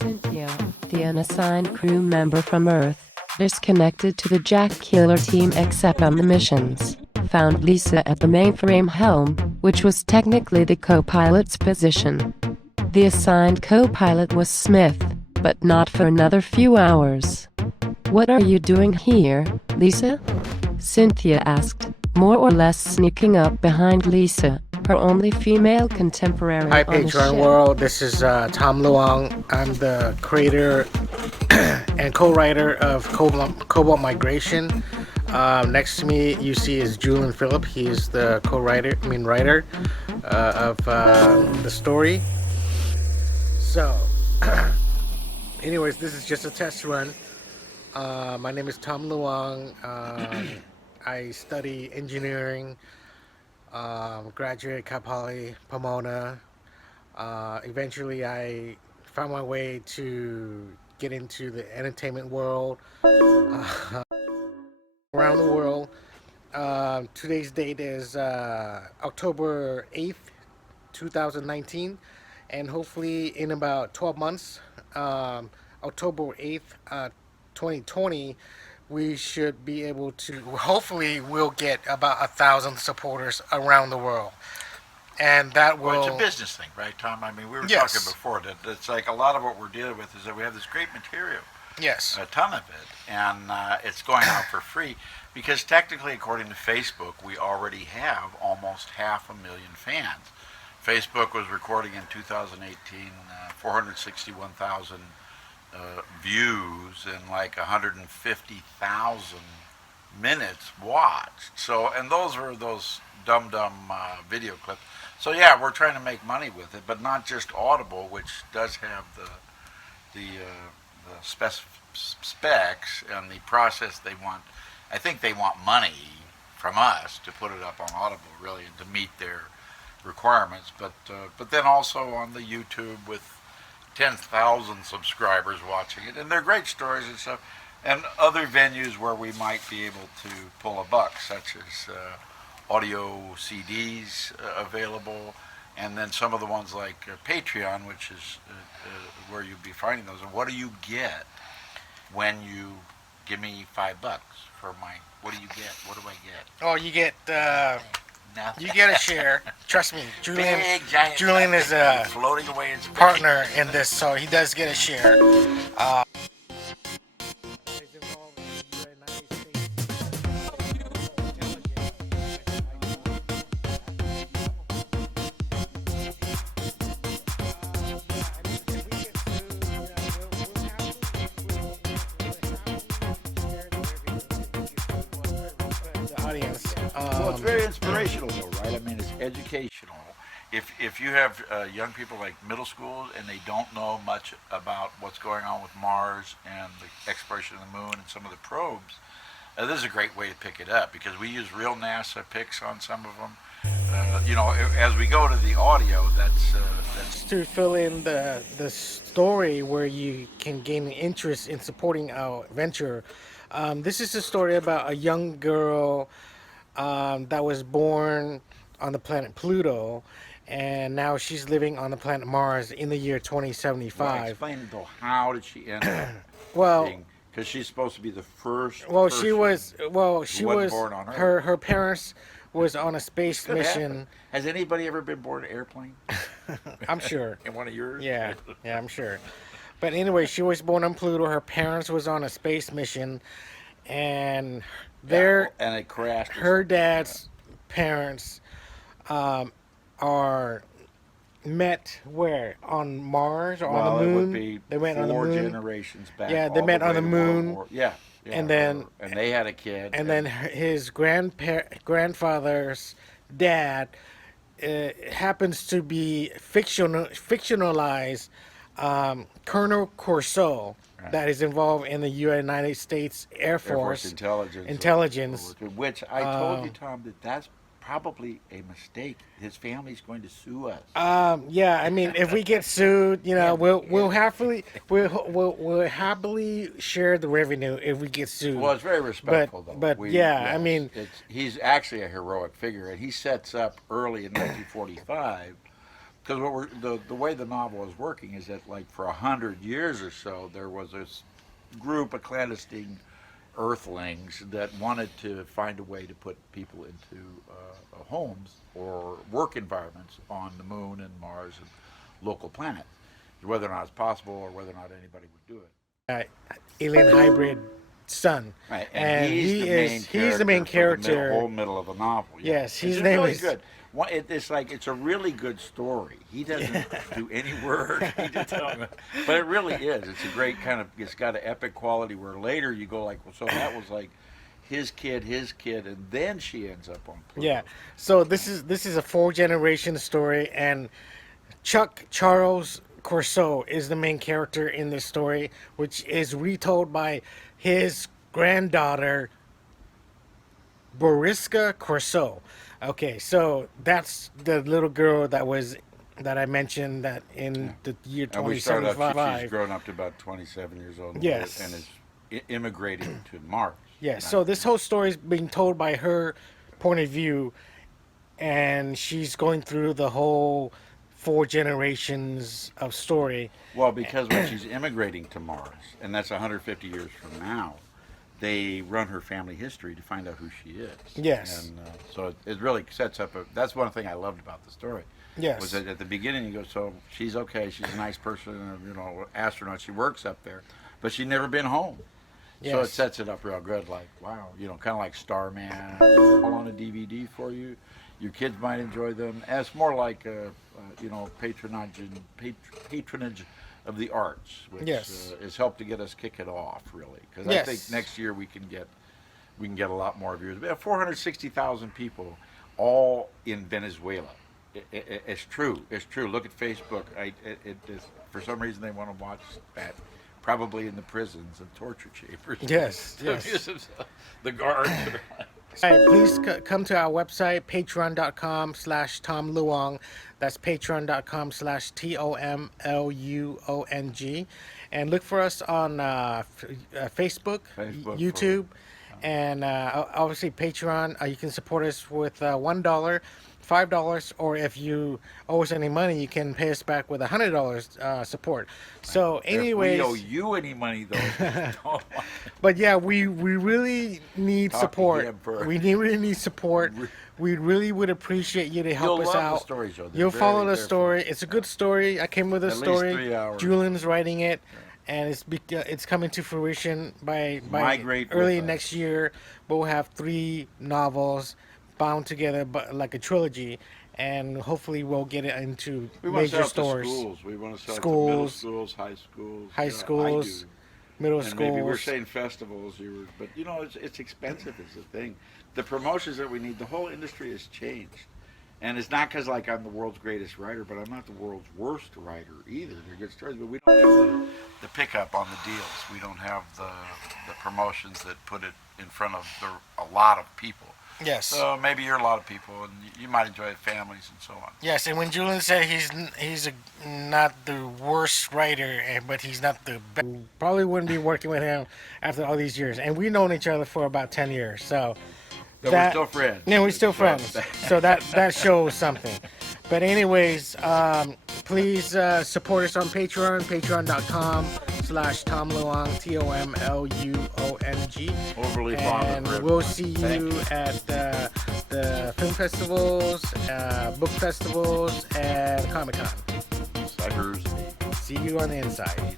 Cynthia, the unassigned crew member from Earth, disconnected to the Jack Killer team except on the missions, found Lisa at the mainframe helm, which was technically the co-pilot's position. The assigned co-pilot was Smith, but not for another few hours. "What are you doing here, Lisa?" Cynthia asked, more or less sneaking up behind Lisa, her only female contemporary Hi, on the Patreon ship. world. This is Tom Luong. I'm the creator and co-writer of Cobalt Migration. Next to me, you see is Julian Phillip. He is the writer of the story. So, anyways, this is just a test run. My name is Tom Luong. I study engineering. Graduated Cal Poly Pomona. Eventually, I found my way to get into the entertainment world around the world. Today's date is October 8th, 2019, and hopefully in about 12 months, October 8th, 2020, we should be able to, hopefully we'll get about 1,000 supporters around the world. And that will... Well, it's a business thing, right, Tom? I mean, we were Yes. talking before that it's like a lot of what we're dealing with is that we have this great material, Yes. a ton of it, and it's going out for free because technically, according to Facebook, we already have almost 500,000 fans. Facebook was recording in 2018 461,000 views and like 150,000 minutes watched. So, and those were those dumb video clips. So yeah, we're trying to make money with it, but not just Audible, which does have the specs and the process they want. I think they want money from us to put it up on Audible, really, and to meet their requirements. But then also on the YouTube with 10,000 subscribers watching it, and they're great stories and stuff, and other venues where we might be able to pull a buck, such as audio CDs available, and then some of the ones like Patreon, which is where you'll be finding those. And what do you get when you give me $5 for my? What do you get? What do I get? Oh, you get Nothing. you get a share. Trust me, Julian. Big, giant Julian is a floating away in space. partner in this, so he does get a share. Audience. Well, it's very inspirational, though, right? I mean, it's educational. If you have young people like middle school and they don't know much about what's going on with Mars and the exploration of the moon and some of the probes, this is a great way to pick it up because we use real NASA pics on some of them. As we go to the audio, that's to fill in the story where you can gain an interest in supporting our venture. This is a story about a young girl that was born on the planet Pluto, and now she's living on the planet Mars in the year 2075. Explain though, how did she end up? Well, Because she's supposed to be the first. well, person she was who wasn't her born on Earth. her parents was on a space Could mission. happen. Has anybody ever been born in an airplane? I'm sure. In one of yours? Yeah, I'm sure. But anyway, she was born on Pluto. Her parents was on a space mission, and And it crashed. her dad's parents are met where on Mars or on the moon. It would be they went on the four moon. generations back. Yeah, they all met the on way the to World moon. War- Yeah. And then- and they had a kid. And then his grandfather's dad happens to be fictionalized Colonel Corso, Right. that is involved in the United States Air Air Force Force. intelligence. Which I told you, Tom, that's probably a mistake. His family's going to sue us. Yeah, I mean, if we get sued, we'll happily share the revenue if we get sued. Well, it's very respectful, though. but yeah, I mean- he's actually a heroic figure, and he sets up early in 1945 because what the way the novel is working is that like for 100 years or so there was this group of clandestine Earthlings that wanted to find a way to put people into homes or work environments on the moon and Mars and local planets, whether or not it's possible or whether or not anybody would do it. Alien hybrid son. Right, and he's the main character. The whole middle of the novel. Yeah. Yes, his it's name really is good. It's like it's a really good story. He doesn't do any work. He just but it really is. It's a great kind of. It's got an epic quality where later you go like, well, so that was like his kid, and then she ends up on Pluto. Yeah. So this is a 4-generation story, and Chuck Charles Corso is the main character in this story, which is retold by his granddaughter, Boriska Corso. Okay, so that's the little girl that I mentioned that in the year 2075. She's grown up to about 27 years old. Yes. And is immigrating to Mars. Yes. So this whole story is being told by her point of view, and she's going through the whole 4 generations of story. Well, because when she's immigrating to Mars, and that's 150 years from now, they run her family history to find out who she is. Yes. And so it really sets up that's one thing I loved about the story. Yes. Was that at the beginning you go, so she's okay, she's a nice person, astronaut, she works up there, but she'd never been home. Yes. So it sets it up real good, like, wow, kind of like Starman, all on a DVD for you. Your kids might enjoy them. And it's more like, patronage of the arts, which has helped to get us kick it off, really. Because I think next year we can get a lot more viewers. We have 460,000 people, all in Venezuela. It's true. It's true. Look at Facebook. For some reason they want to watch that. Probably in the prisons and torture chambers. Yes. The guards. All right, please come to our website, patreon.com/Tom Luong. That's patreon.com/TOMLUONG. And look for us on Facebook, YouTube, and obviously Patreon. You can support us with $1, $5, or if you owe us any money, you can pay us back with $100 support. So, anyways, if we owe you any money, though. But yeah, we really need support. We really need support. We really would appreciate you to help us out. The story, Joe. You'll follow the story. It's a good story. I came with a story. At least 3 hours. Julian's writing it, and it's coming to fruition by early next year. But we'll have 3 novels bound together, but like a trilogy, and hopefully we'll get it into major stores. We want to sell it to middle schools, high schools, middle and schools. Maybe we're saying festivals, but it's expensive is the thing. The promotions that we need, the whole industry has changed, and it's not because like I'm the world's greatest writer, but I'm not the world's worst writer either. They're good stories, but we don't have the pickup on the deals. We don't have the promotions that put it in front of a lot of people. Yes. So maybe you're a lot of people, and you might enjoy it, families and so on. Yes, and when Julian said he's not the worst writer, but he's not the best, probably wouldn't be working with him after all these years. And we've known each other for about 10 years, so we're still friends. Yeah, we're still friends. So that shows something. But anyways, please support us on Patreon, patreon.com/Tom Luong, TOMLUONG. Overly fond and we'll see you at the film festivals, book festivals, and Comic-Con. Cybers. See you on the inside.